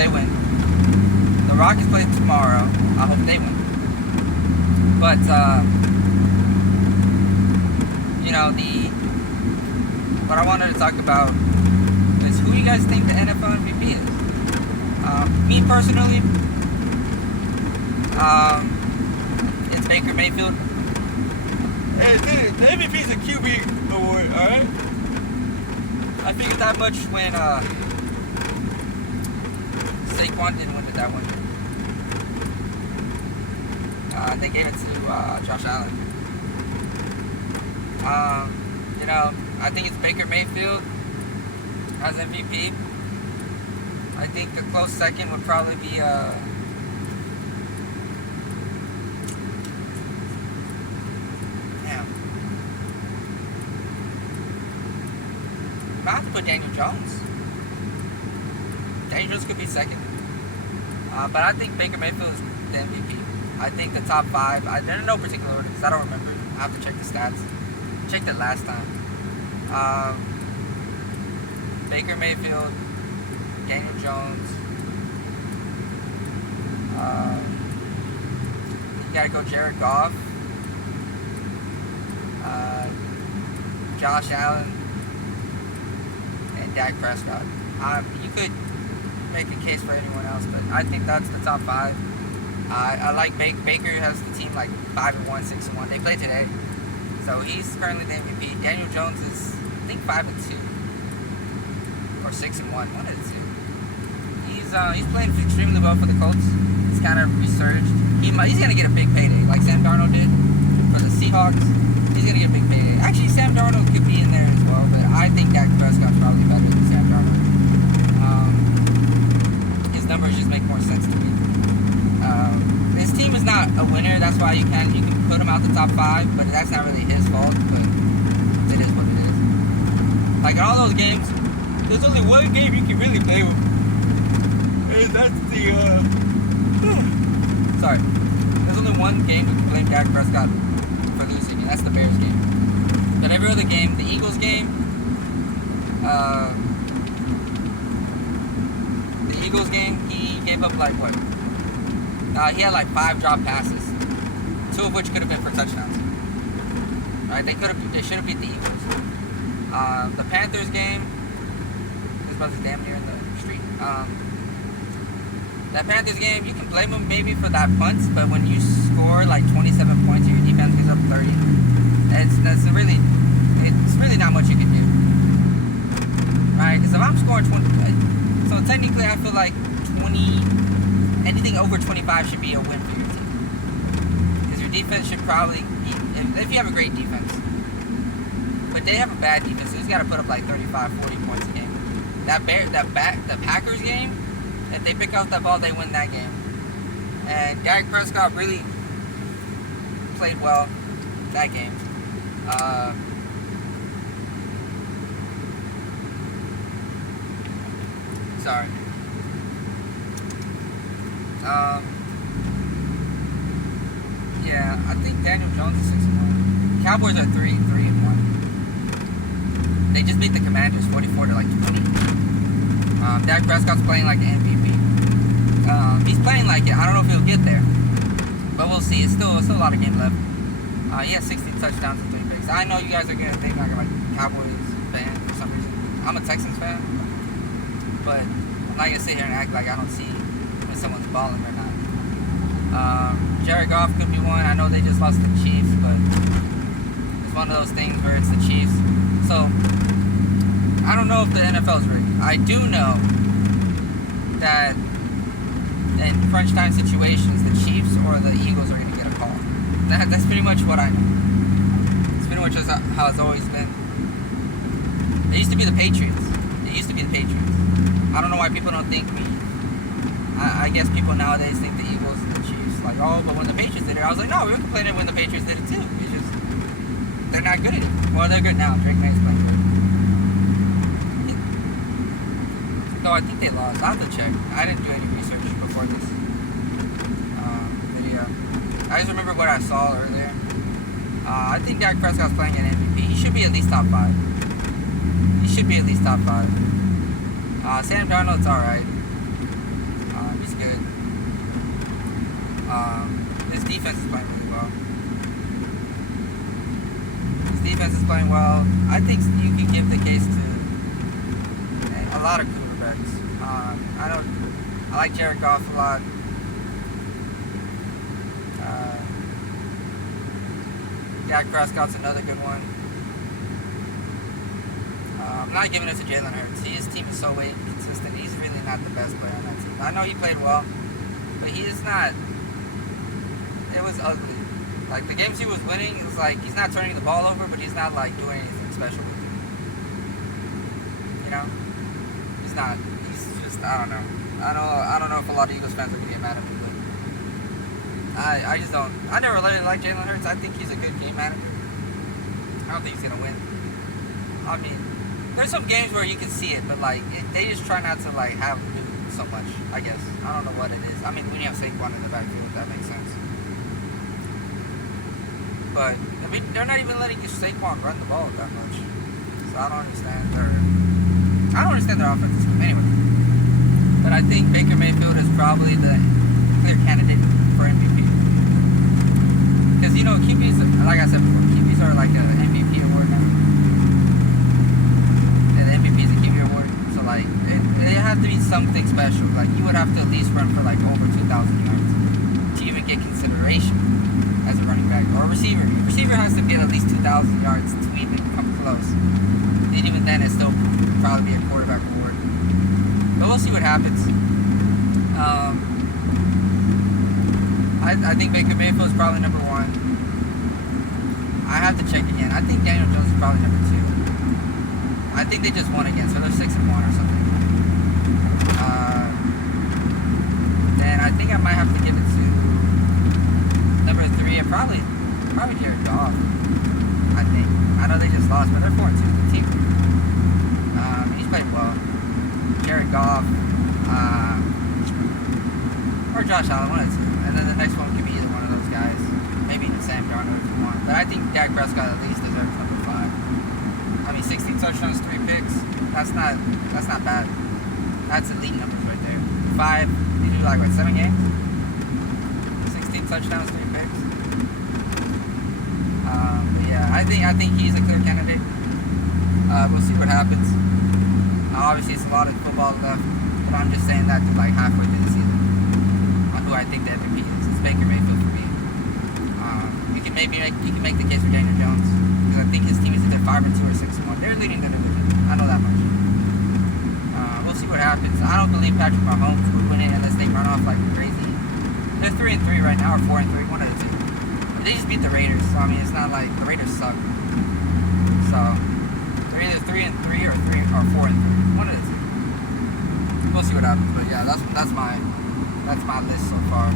they win. The Rockets play tomorrow. I hope they win. But, you know, what I wanted to talk about is who you guys think the NFL MVP is. Me personally, it's Baker Mayfield. Hey, the MVP is a QB award, alright? I figured that much when Saquon didn't win it that one. They gave it to Josh Allen. You know, I think it's Baker Mayfield as MVP. I think a close second would probably be damn. I have to put Daniel Jones. Daniel Jones could be second. But I think Baker Mayfield is the MVP. I think the top five, they're in no particular order because I don't remember. I have to check the stats. Checked it last time. Baker Mayfield, Daniel Jones. You gotta go Jared Goff. Josh Allen. And Dak Prescott. You could make a case for anyone else, but I think that's the top five. I like Baker has the team like 5-1, 6-1. They play today, so he's currently the MVP. Daniel Jones is, I think, 5-2 or 6-1, one of the two. He's playing extremely well for the Colts. He's kind of resurged. He's gonna get a big payday, like Sam Darnold did for the Seahawks. He's gonna get a big payday. Actually, Sam Darnold could be in there as well, but I think Dak Prescott's probably better than Sam Darnold. His numbers just make more sense to me. His team is not a winner, that's why you can put him out the top five, but that's not really his fault, but it is what it is. Like in all those games, there's only one game you can really play with. And that's the sorry. There's only one game you can blame Dak Prescott for losing, and that's the Bears game. But every other game, the Eagles game, he gave up like what? He had like 5 drop passes, 2 of which could have been for touchdowns. Right? They should have beat the Eagles. The Panthers game, this was damn near in the street. That Panthers game, you can blame them maybe for that punt, but when you score like 27 points and your defense gives up 30, it's really not much you can do. Right? Because if I'm scoring 20, so technically I feel like anything over 25 should be a win for your team. Because your defense should probably, if you have a great defense, but they have a bad defense, so he's got to put up like 35, 40 points a game. The Packers game, if they pick up that ball, they win that game. And Dak Prescott really played well that game. Sorry. Yeah, I think Daniel Jones is 6-1. Cowboys are 3-1. They just beat the Commanders 44 to like 20. Dak Prescott's playing like the MVP. He's playing like it. I don't know if he'll get there, but we'll see. It's still a lot of game left. He has 16 touchdowns and 3 picks. I know you guys are gonna think I'm like a Cowboys fan for some reason. I'm a Texans fan, but I'm not gonna sit here and act like I don't see when someone's balling or not. Jared Goff could be one. I know they just lost to the Chiefs, but it's one of those things where it's the Chiefs. So I don't know if the NFL's rigged. I do know that in crunch time situations, the Chiefs or the Eagles are going to get a call. That's pretty much what I know. It's pretty much how it's always been. It used to be the Patriots. I don't know why people don't think me. I guess people nowadays think the Eagles and the Chiefs. Like, oh, but when the Patriots did it, I was like, no, we were complaining when the Patriots did it too. It's just, they're not good at it. Well, they're good now. Drake May's playing good. No, I think they lost. I'll have to check. I didn't do any research before this video. I just remember what I saw earlier. I think Dak Prescott's playing at MVP. He should be at least top 5. Sam Darnold's alright. His defense is playing really well. His defense is playing well. I think you can give the case to a lot of quarterbacks. I like Jared Goff a lot. Dak Prescott's another good one. I'm not giving it to Jalen Hurts. His team is so inconsistent. He's really not the best player on that team. I know he played well, but he is not. It was ugly. Like, the games he was winning, it was like he's not turning the ball over, but he's not like doing anything special with it. You know? He's not. He's just, I don't know. I don't know if a lot of Eagles fans are gonna get mad at me, but I just don't. I never really liked Jalen Hurts. I think he's a good game manager. I don't think he's gonna win. I mean, there's some games where you can see it, but like they just try not to like have him do so much. I guess I don't know what it is. I mean, when you have Saquon in the backfield, if that makes sense. But I mean, they're not even letting Saquon run the ball that much. So I don't understand their offensive scheme anyway. But I think Baker Mayfield is probably the clear candidate for MVP. Because, you know, QBs, like I said before, QBs are like an MVP award now. And the MVP is a QB award. So, like, it has to be something special. Like, you would have to at least run for, like, over 2,000 yards to even get consideration as a running back. Or a receiver. A receiver has to get at least 2,000 yards to even come close. And even then, it's still probably be a quarterback award. But we'll see what happens. I think Baker Mayfield is probably number one. I have to check again. I think Daniel Jones is probably number two. I think they just won again, so they're 6-1 or something. Then I think I might have to give it to number three, and probably Jared Goff. I think. I know they just lost, but they're 4-2 team. He's played well. Jared Goff, or Josh Allen, one of the two. And then the next one could be either one of those guys. Maybe even Sam Darnold if you want. But I think Dak Prescott at least deserves number 5. I mean, 16 touchdowns, 3 picks. That's not bad. That's elite numbers right there. 5. They do like what, 7 games? 16 touchdowns, 3 picks. Yeah, I think he's a clear candidate. We'll see what happens. Obviously, it's a lot of football left, but I'm just saying that to like halfway through the season. On who I think the MVP is. It's Baker Mayfield for me. You can make the case for Daniel Jones, because I think his team is either 5-2 or 6-1. They're leading the division. I know that much. We'll see what happens. I don't believe Patrick Mahomes will win it unless they run off like crazy. They're 3-3 right now, or 4-3, one of the two. But they just beat the Raiders, so I mean, it's not like the Raiders suck. So they're either 3-3 or 4-3, one of the two. We'll see what happens, but yeah, that's my list so far.